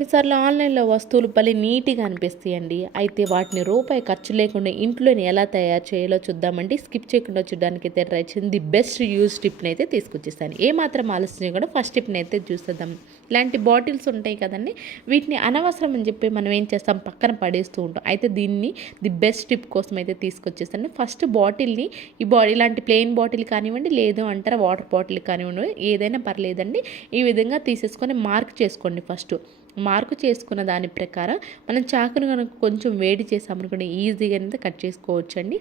కొన్నిసార్లు ఆన్లైన్లో వస్తువులు భలే నీట్గా అనిపిస్తాయండి. అయితే వాటిని రూపాయి ఖర్చు లేకుండా ఇంట్లోనే ఎలా తయారు చేయాలో చూద్దామండి. స్కిప్ చేయకుండా చూడడానికి అయితే ట్రై చేయండి. ది బెస్ట్ యూజ్ టిప్ని అయితే తీసుకొచ్చేస్తాను ఏమాత్రం ఆలోచన కూడా ఫస్ట్ టిప్ని అయితే చూసేద్దాం. ఇలాంటి బాటిల్స్ ఉంటాయి కదండి. వీటిని అనవసరం అని చెప్పి మనం ఏం చేస్తాం? పక్కన పడేస్తూ ఉంటాం. అయితే దీన్ని ది బెస్ట్ టిప్ కోసం అయితే తీసుకొచ్చేస్తాను ఫస్ట్ బాటిల్ని ఈ బాడీ ఇలాంటి ప్లెయిన్ బాటిల్ కానివ్వండి లేదు అంటారా వాటర్ బాటిల్ కానివ్వండి ఏదైనా పర్లేదండి. ఈ విధంగా తీసేసుకొని మార్క్ చేసుకోండి ఫస్ట్. మార్కు చేసుకున్న దాని ప్రకారం మనం చాకును కనుక కొంచెం వేడి చేసామనుకోండి ఈజీగా అయితే కట్ చేసుకోవచ్చండి.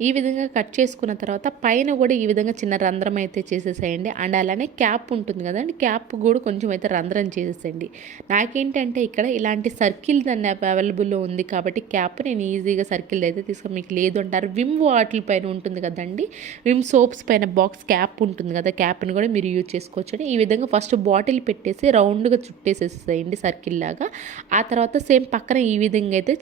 ఈ విధంగా కట్ చేసుకున్న తర్వాత పైన కూడా ఈ విధంగా చిన్న రంధ్రం అయితే చేసేసేయండి. అండ్ అలానే క్యాప్ ఉంటుంది కదండి క్యాప్ కూడా కొంచెం అయితే రంధ్రం చేసేసేయండి. నాకేంటంటే ఇక్కడ ఇలాంటి సర్కిల్ దాన్ని అవైలబుల్లో ఉంది కాబట్టి క్యాప్ నేను ఈజీగా సర్కిల్ అయితే తీసుకుని మీకు లేదు అంటారు. విమ్ వాటిల్ పైన ఉంటుంది కదండి విమ్ సోప్స్ పైన బాక్స్ క్యాప్ ఉంటుంది కదా క్యాప్ని కూడా మీరు యూజ్ చేసుకోవచ్చు ఈ విధంగా ఫస్ట్ బాటిల్ పెట్టేసి రౌండ్గా చుట్టేసేసేయండి సర్కిల్ లాగా. ఆ తర్వాత సేమ్ పక్కన ఈ విధంగా అయితే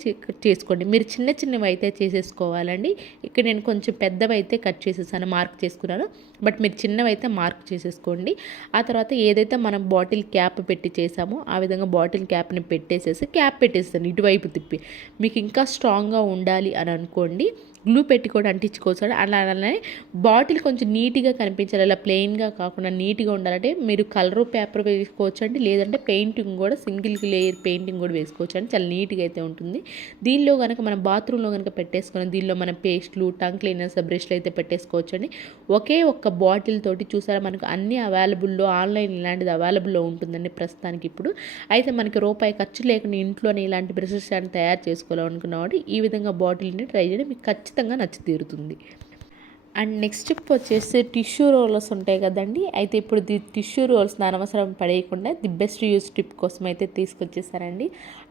చేసుకోండి. మీరు చిన్న చిన్నవి అయితే చేసేసుకోవాలండి. ఇక్కడ ఇక్కడ నేను కొంచెం పెద్దవైతే కట్ చేసేసాను మార్క్ చేసుకున్నాను. బట్ మీరు చిన్నవి అయితే మార్క్ చేసేసుకోండి. ఆ తర్వాత ఏదైతే మనం బాటిల్ క్యాప్ పెట్టి చేసామో ఆ విధంగా బాటిల్ క్యాప్ని పెట్టేసేసి క్యాప్ పెట్టేస్తాను ఇటువైపు తిప్పి. మీకు ఇంకా స్ట్రాంగ్గా ఉండాలి అని అనుకోండి. గ్లూ పెట్టి కూడా అంటించుకోవచ్చు అలా అలానే బాటిల్ కొంచెం నీట్గా కనిపించాలి. అలా ప్లెయిన్గా కాకుండా నీట్గా ఉండాలంటే మీరు కలర్ పేపర్ వేసుకోవచ్చు అండి లేదంటే పెయింటింగ్ కూడా సింగిల్ లేయర్ పెయింటింగ్ కూడా వేసుకోవచ్చు అండి చాలా నీట్గా అయితే ఉంటుంది. దీనిలో కనుక మనం బాత్రూంలో కనుక పెట్టేసుకొని దీనిలో మనం పేస్ట్లు టంగ్ క్లీనర్స్ బ్రష్లు అయితే పెట్టేసుకోవచ్చు అండి ఒకే ఒక్క బాటిల్ తోటి చూసారా మనకు అన్ని అవైలబుల్లో ఆన్లైన్ ఇలాంటిది అవైలబుల్లో ఉంటుందండి ప్రస్తుతానికి ఇప్పుడు. అయితే మనకి రూపాయి ఖర్చు లేకుండా ఇంట్లోనే ఇలాంటి బ్రషెస్ అని తయారు చేసుకోవాలనుకున్నవాడు ఈ విధంగా బాటిల్ని ట్రై చేయడం. మీకు ఖచ్చితంగా ఖచ్చితంగా నచ్చి తీరుతుంది. అండ్ నెక్స్ట్ టిప్ వచ్చేసి టిష్యూ రోలర్స్ ఉంటాయి కదండి. అయితే ఇప్పుడు ది టిష్యూ రోల్స్ అనవసరం పడేయకుండా ది బెస్ట్ యూస్ టిప్ కోసం అయితే తీసుకొచ్చేసారండి.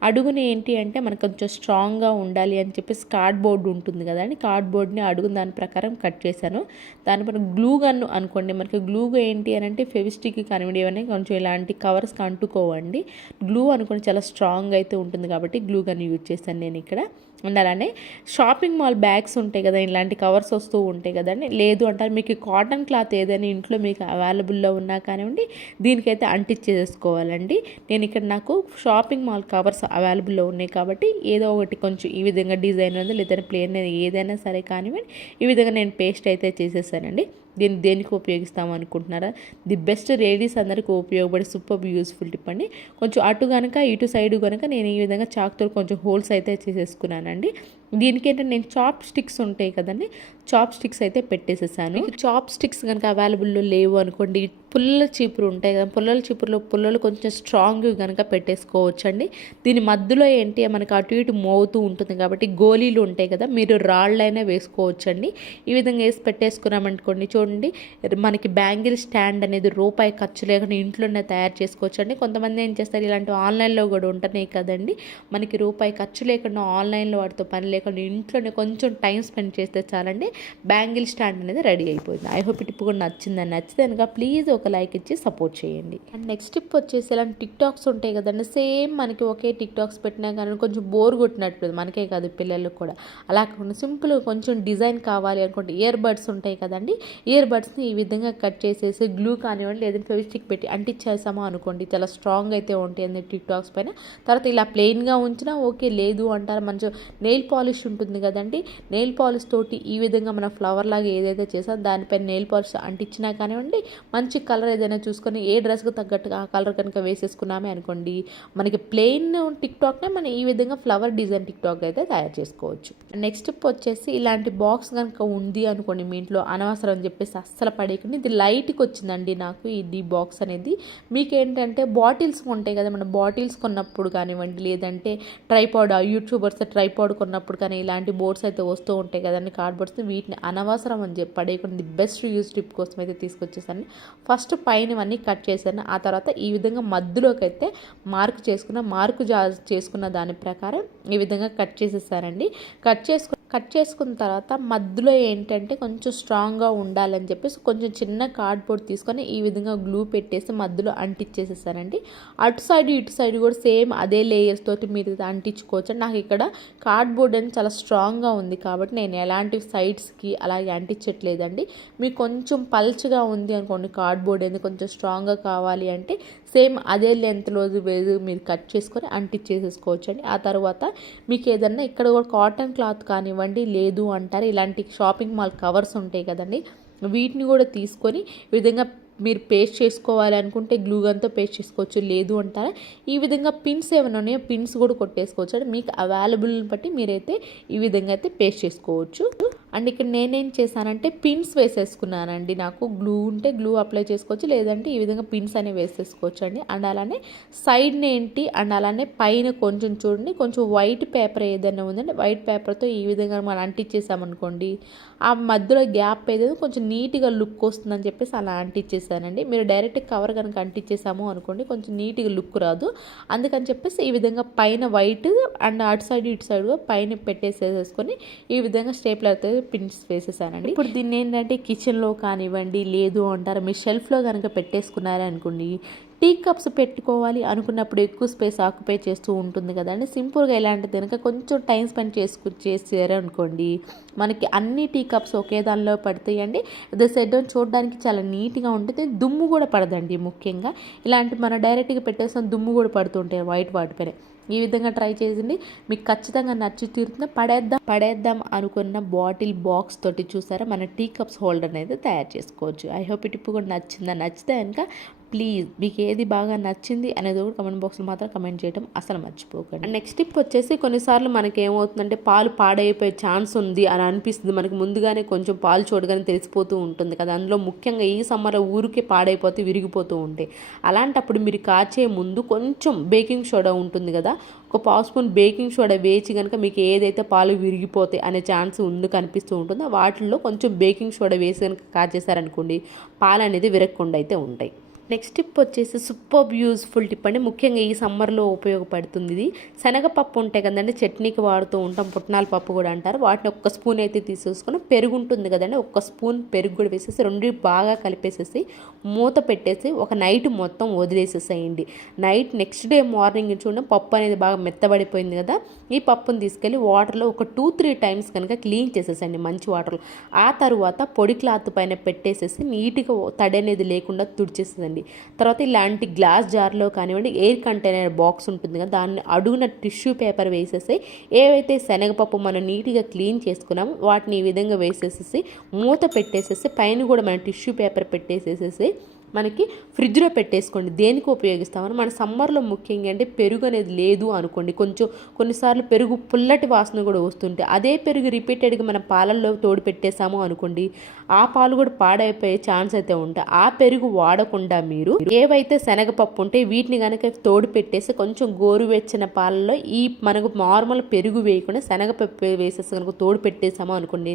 అడుగున ఏంటి అంటే మనకు కొంచెం స్ట్రాంగ్గా ఉండాలి అని చెప్పేసి కార్డ్బోర్డ్ ఉంటుంది కదండి. కార్డ్బోర్డ్ని బోర్డ్ని దాని ప్రకారం కట్ చేశాను. దానిపైన గ్లూ గన్ అనుకోండి. మనకి గ్లూగా ఏంటి అని అంటే ఫెవిస్టిక్ కానివ్వండి కొంచెం ఇలాంటి కవర్స్ అంటుకోవండి. గ్లూ అనుకోండి చాలా స్ట్రాంగ్ అయితే ఉంటుంది కాబట్టి గ్లూ గన్ యూజ్ చేశాను నేను ఇక్కడ. అండ్ అలానే షాపింగ్ మాల్ బ్యాగ్స్ ఉంటాయి కదా ఇలాంటి కవర్స్ వస్తూ ఉంటాయి కదా కదండి? లేదు అంటారు. మీకు కాటన్ క్లాత్ ఏదైనా ఇంట్లో మీకు అవైలబుల్లో ఉన్నా కానివ్వండి దీనికైతే అంటించేసుకోవాలండి నేను ఇక్కడ నాకు షాపింగ్ మాల్ కవర్స్ అవైలబుల్లో ఉన్నాయి కాబట్టి ఏదో ఒకటి కొంచెం ఈ విధంగా డిజైన్ ఉంది లేదా ప్లేన్ ఏదైనా సరే కానివ్వండి ఈ విధంగా నేను పేస్ట్ అయితే చేసేసానండి. దీన్ని దేనికి ఉపయోగిస్తాం అనుకుంటున్నారా ది బెస్ట్ లేడీస్ అందరికీ ఉపయోగపడే సూపర్ యూస్ఫుల్ టిప్ అండి. కొంచెం అటు కనుక ఇటు సైడ్ కనుక నేను ఈ విధంగా చాక్తో కొంచెం హోల్స్ అయితే చేసేసుకున్నానండి. దీనికి ఏంటంటే నేను చాప్ స్టిక్స్ ఉంటాయి కదండి చాప్ స్టిక్స్ అయితే పెట్టేసేసాను. చాప్ స్టిక్స్ కనుక అవైలబుల్లో లేవు అనుకోండి పుల్లల చీపురు ఉంటాయి కదా పుల్లల చీపురులో పుల్లలు కొంచెం స్ట్రాంగ్ కనుక పెట్టేసుకోవచ్చు అండి దీని మధ్యలో ఏంటి మనకి అటు ఇటు మోగుతూ ఉంటుంది కాబట్టి గోళీలు ఉంటాయి కదా మీరు రాళ్ళైనా వేసుకోవచ్చు అండి ఈ విధంగా వేసి పెట్టేసుకున్నామనుకోండి చూడండి మనకి బ్యాంగిల్ స్టాండ్ అనేది రూపాయి ఖర్చు లేకుండా ఇంట్లోనే తయారు చేసుకోవచ్చు అండి కొంతమంది ఏం చేస్తారు ఇలాంటి ఆన్లైన్లో కూడా ఉంటున్నాయి కదండి. మనకి రూపాయి ఖర్చు లేకుండా ఆన్లైన్లో వాటితో పని లేకుండా ఇంట్లోనే కొంచెం టైం స్పెండ్ చేస్తే చాలండి. బ్యాంగిల్ స్టాండ్ అనేది రెడీ అయిపోయింది. ఐ హోప్ టిప్ కూడా నచ్చిందని నచ్చితే కనుక ప్లీజ్ ఒక లైక్ ఇచ్చి సపోర్ట్ చేయండి. అండ్ నెక్స్ట్ టిప్ వచ్చేసి ఇలాంటి టిక్ టాక్స్ ఉంటాయి కదండి. సేమ్ మనకి ఒకే టిక్ టాక్స్ పెట్టినా కానీ కొంచెం బోర్ కొట్టినట్టు మనకే కాదు పిల్లలకు కూడా. అలా కాకుండా సింపుల్గా కొంచెం డిజైన్ కావాలి అనుకుంటే ఇయర్ బడ్స్ ఉంటాయి కదండి. ఇయర్ బడ్స్ని ఈ విధంగా కట్ చేసేసి గ్లూ కానివ్వండి లేదంటే ఫెవిస్టిక్ పెట్టి అంటించేసామా అనుకోండి. చాలా స్ట్రాంగ్ అయితే ఉంటాయి అండి టిక్ టాక్స్ పైన. తర్వాత ఇలా ప్లెయిన్గా ఉంచినా ఓకే లేదు అంటారు. మంచి నెయిల్ పాలిష్ ఉంటుంది కదండి. నెయిల్ పాలిష్ తోటి ఈ విధంగా మన ఫ్లవర్ లాగా ఏదైతే చేసాం దానిపైన నెయిల్ పాలిష్ అంటించినా కానివ్వండి మంచి కలర్ ఏదైనా చూసుకొని ఏ డ్రెస్కి తగ్గట్టుగా ఆ కలర్ కనుక వేసేసుకున్నామే అనుకోండి మనకి ప్లెయిన్ టిక్ టాక్నే మనం ఈ విధంగా ఫ్లవర్ డిజైన్ టిక్ టాక్ అయితే తయారు చేసుకోవచ్చు. నెక్స్ట్ వచ్చేసి ఇలాంటి బాక్స్ కనుక ఉంది అనుకోండి మీ ఇంట్లో అనవసరం చెప్పి చెప్పేసి అస్సలు పడేయకండి. ఇది లైట్కి వచ్చిందండి నాకు ఇది బాక్స్ అనేది. మీకు ఏంటంటే బాటిల్స్ ఉంటాయి కదా మన బాటిల్స్ కొన్నప్పుడు కానివ్వండి లేదంటే ట్రైపాడ్ యూట్యూబర్స్ ట్రైపాడ్ కొన్నప్పుడు కానీ ఇలాంటి బోర్డ్స్ అయితే వస్తూ ఉంటాయి కదండి కార్డ్బోర్డ్స్ వీటిని అనవసరం అని చెప్పి పడేయకుండా. ది బెస్ట్ యూజ్ ట్రిప్ కోసం అయితే తీసుకొచ్చేసాను. ఫస్ట్ పైనవన్నీ కట్ చేశాను. ఆ తర్వాత ఈ విధంగా మధ్యలోకి అయితే మార్క్ చేసుకున్న మార్కు జా చేసుకున్న దాని ప్రకారం ఈ విధంగా కట్ చేసేసారండి కట్ చేసుకున్న కట్ చేసుకున్న తర్వాత మధ్యలో ఏంటంటే కొంచెం స్ట్రాంగ్గా ఉండాలని చెప్పేసి కొంచెం చిన్న కార్డ్బోర్డ్ తీసుకొని ఈ విధంగా గ్లూ పెట్టేసి మధ్యలో అంటించేసేసానండి అటు సైడ్ ఇటు సైడ్ కూడా సేమ్ అదే లేయర్స్ తోటి మీరు అంటించుకోవచ్చు. నాకు ఇక్కడ కార్డ్బోర్డ్ అని చాలా స్ట్రాంగ్గా ఉంది కాబట్టి నేను ఎలాంటి సైడ్స్కి అలాగే అంటించట్లేదండి. మీకు కొంచెం పల్చగా ఉంది అనుకోండి కార్డ్బోర్డ్ అనేది కొంచెం స్ట్రాంగ్గా కావాలి అంటే సేమ్ అదే లెంత్లో మీరు కట్ చేసుకొని అంటించేసేసుకోవచ్చు అండి ఆ తర్వాత మీకు ఏదన్నా ఇక్కడ కూడా కాటన్ క్లాత్ కానివ్వండి లేదు అంటారు. ఇలాంటి షాపింగ్ మాల్ కవర్స్ ఉంటాయి కదండి. వీటిని కూడా తీసుకొని ఈ విధంగా మీరు పేస్ట్ చేసుకోవాలనుకుంటే గ్లూ గన్తో పేస్ట్ చేసుకోవచ్చు లేదు అంటారా. ఈ విధంగా పిన్స్ ఏమైనా ఉన్నాయో పిన్స్ కూడా కొట్టేసుకోవచ్చు. అంటే మీకు అవైలబుల్ని బట్టి మీరైతే ఈ విధంగా అయితే పేస్ట్ చేసుకోవచ్చు. అండ్ ఇక్కడ నేనేం చేశానంటే పిన్స్ వేసేసుకున్నానండి. నాకు గ్లూ ఉంటే గ్లూ అప్లై చేసుకోవచ్చు లేదంటే ఈ విధంగా పిన్స్ అనేవి వేసేసుకోవచ్చు అండి. అండ్ అలానే సైడ్ని ఏంటి అండ్ అలానే పైన కొంచెం చూడండి కొంచెం వైట్ పేపర్ ఏదైనా ఉందంటే వైట్ పేపర్తో ఈ విధంగా మనం అంటించేసామనుకోండి ఆ మధ్యలో గ్యాప్ ఏదైనా కొంచెం నీట్గా లుక్ వస్తుందని చెప్పేసి అలా అంటించేసానండి మీరు డైరెక్ట్ కవర్ కనుక అంటించేసాము అనుకోండి కొంచెం నీట్గా లుక్ రాదు. అందుకని చెప్పేసి ఈ విధంగా పైన వైట్ అండ్ అటు సైడ్ ఇటు సైడ్ పైన పెట్టేసేసుకొని ఈ విధంగా స్టేప్లర్ అయితే పిన్స్ వేసేసానండి. ఇప్పుడు దీన్ని ఏంటంటే కిచెన్లో కానివ్వండి లేదు అంటారు మీ షెల్ఫ్లో కనుక పెట్టేసుకున్నారే అనుకోండి టీ కప్స్ పెట్టుకోవాలి అనుకున్నప్పుడు ఎక్కువ స్పేస్ ఆక్యుపై చేస్తూ ఉంటుంది కదండి. సింపుల్గా ఇలాంటిది కనుక కొంచెం టైం స్పెండ్ చేసుకు చేసారనుకోండి మనకి అన్ని టీ కప్స్ ఒకే దానిలో పడతాయండి. అదే సెట్ చూడడానికి చాలా నీట్గా ఉంటుంది దుమ్ము కూడా పడదండి ముఖ్యంగా. ఇలాంటి మనం డైరెక్ట్గా పెట్టేసిన దుమ్ము కూడా పడుతుంటాయి వైట్ వాటిపైన ఈ విధంగా ట్రై చేసింది. మీకు ఖచ్చితంగా నచ్చి తీరుతుంది? పడేద్దాం. పడేద్దాం అనుకున్న బాటిల్ బాక్స్ తోటి చూసారా? మన టీ కప్స్ హోల్డర్ అనేది తయారు చేసుకోవచ్చు. ఐ హోప్ ఈ టిప్ కూడా నచ్చిందా? నచ్చితే కనుక ప్లీజ్ మీకు ఏది బాగా నచ్చింది అనేది కూడా కమెంట్ బాక్స్లో మాత్రం కమెంట్ చేయడం అసలు మర్చిపోకండి. నెక్స్ట్ టిప్ వచ్చేసి కొన్నిసార్లు మనకి ఏమవుతుందంటే పాలు పాడైపోయే ఛాన్స్ ఉంది అని అనిపిస్తుంది. మనకి ముందుగానే కొంచెం పాలు చూడగానే తెలిసిపోతూ ఉంటుంది కదా. అందులో ముఖ్యంగా ఈ సమ్మర్లో ఊరికే పాడైపోతే విరిగిపోతూ ఉంటాయి. అలాంటప్పుడు మీరు కాచే ముందు కొంచెం బేకింగ్ సోడా ఉంటుంది కదా ఒక పావు స్పూన్ బేకింగ్ సోడా వేచి కనుక మీకు ఏదైతే పాలు విరిగిపోతాయి అనే ఛాన్స్ ఉంది కనిపిస్తూ ఉంటుందో వాటిల్లో కొంచెం బేకింగ్ సోడా వేసి కనుక కాచేసారనుకోండి పాలు అనేది విరగకుండా అయితే ఉంటాయి. నెక్స్ట్ టిప్ వచ్చేసి సూపర్ యూస్ఫుల్ టిప్ అండి. ముఖ్యంగా ఈ సమ్మర్లో ఉపయోగపడుతుంది ఇది. శనగపప్పు ఉంటాయి కదండి చట్నీకి వాడుతూ ఉంటాం పుట్నాల పప్పు కూడా అంటారు. వాటిని ఒక్క స్పూన్ అయితే తీసేసుకొని పెరుగు ఉంటుంది కదండి ఒక్క స్పూన్ పెరుగు కూడా వేసేసి రెండు బాగా కలిపేసేసి మూత పెట్టేసి ఒక నైట్ మొత్తం వదిలేసేసేయండి. నైట్ నెక్స్ట్ డే మార్నింగ్ చూడండి పప్పు అనేది బాగా మెత్తబడిపోయింది కదా. ఈ పప్పుని తీసుకెళ్ళి వాటర్లో ఒక టూ త్రీ టైమ్స్ కనుక క్లీన్ చేసేసండి మంచి వాటర్లో. ఆ తర్వాత పొడి క్లాత్ పైన పెట్టేసేసి నీట్గా తడి అనేది లేకుండా తుడిచేసేదండి తర్వాత ఇలాంటి గ్లాస్ జార్లో కానివ్వండి ఎయిర్ కంటైనర్ బాక్స్ ఉంటుంది కదా దాన్ని అడుగున టిష్యూ పేపర్ వేసేసి ఏవైతే శనగపప్పు మనం నీట్గా క్లీన్ చేసుకున్నామో వాటిని ఈ విధంగా వేసేసేసి మూత పెట్టేసేసి పైన కూడా మనం టిష్యూ పేపర్ పెట్టేసేసేసి మనకి ఫ్రిడ్జ్లో పెట్టేసుకోండి. దేనికి ఉపయోగిస్తామని? మన సమ్మర్లో ముఖ్యంగా అంటే పెరుగు అనేది లేదు అనుకోండి. కొంచెం కొన్నిసార్లు పెరుగు పుల్లటి వాసన కూడా వస్తుంటే అదే పెరుగు రిపీటెడ్గా మన పాలల్లో తోడు పెట్టేసాము అనుకోండి ఆ పాలు కూడా పాడైపోయే ఛాన్స్ అయితే ఉంటాయి. ఆ పెరుగు వాడకుండా మీరు ఏవైతే శనగపప్పు ఉంటే వీటిని కనుక తోడు పెట్టేసి కొంచెం గోరువెచ్చిన పాలలో ఈ మనకు నార్మల్ పెరుగు వేయకుండా శనగపప్పు వేసేసి కనుక తోడు పెట్టేసాము అనుకోండి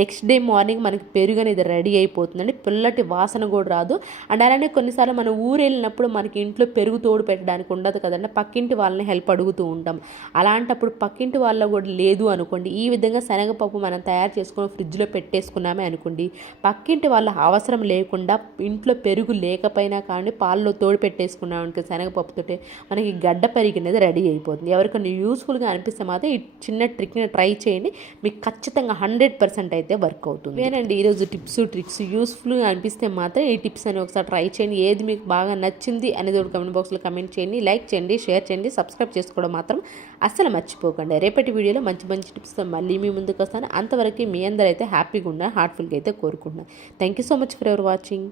నెక్స్ట్ డే మార్నింగ్ మనకి పెరుగు అనేది రెడీ అయిపోతుందండి. పుల్లటి వాసన కూడా రాదు. అండ్ అలానే కొన్నిసార్లు మనం ఊరు వెళ్ళినప్పుడు మనకి ఇంట్లో పెరుగు తోడు పెట్టడానికి ఉండదు కదండి. పక్కింటి వాళ్ళని హెల్ప్ అడుగుతూ ఉంటాం. అలాంటప్పుడు పక్కింటి వాళ్ళ కూడా లేదు అనుకోండి. ఈ విధంగా శనగపప్పు మనం తయారు చేసుకుని ఫ్రిడ్జ్లో పెట్టేసుకున్నామే అనుకోండి. పక్కింటి వాళ్ళ అవసరం లేకుండా ఇంట్లో పెరుగు లేకపోయినా కానీ పాల్లో తోడు పెట్టేసుకున్నాం అనుకో శనగపప్పుతోటే మనకి గడ్డ పెరిగి అనేది రెడీ అయిపోతుంది. ఎవరికైనా యూస్ఫుల్గా అనిపిస్తే మాత్రం ఈ చిన్న ట్రిక్ని ట్రై చేయండి. మీకు ఖచ్చితంగా హండ్రెడ్ పర్సెంట్ అయితే వర్క్ అవుతుంది. ఏనండి ఈరోజు టిప్స్ ట్రిక్స్ యూస్ఫుల్గా అనిపిస్తే మాత్రం ఈ టిప్స్ అని ఒకసారి ట్రై చేయండి. ఏది మీకు బాగా నచ్చింది అనేది ఒక కమెంట్ బాక్స్లో కమెంట్ చేయండి. లైక్ చేయండి షేర్ చేయండి సబ్స్క్రైబ్ చేసుకోవడం మాత్రం అస్సలు మర్చిపోకండి. రేపటి వీడియోలో మంచి మంచి టిప్స్తో మళ్ళీ మీ ముందుకు వస్తాను. అంతవరకు మీ అందరైతే హ్యాపీగా ఉండాలి హార్ట్ఫుల్గా అయితే కోరుకుంటున్నాను. Thank you so much for ever watching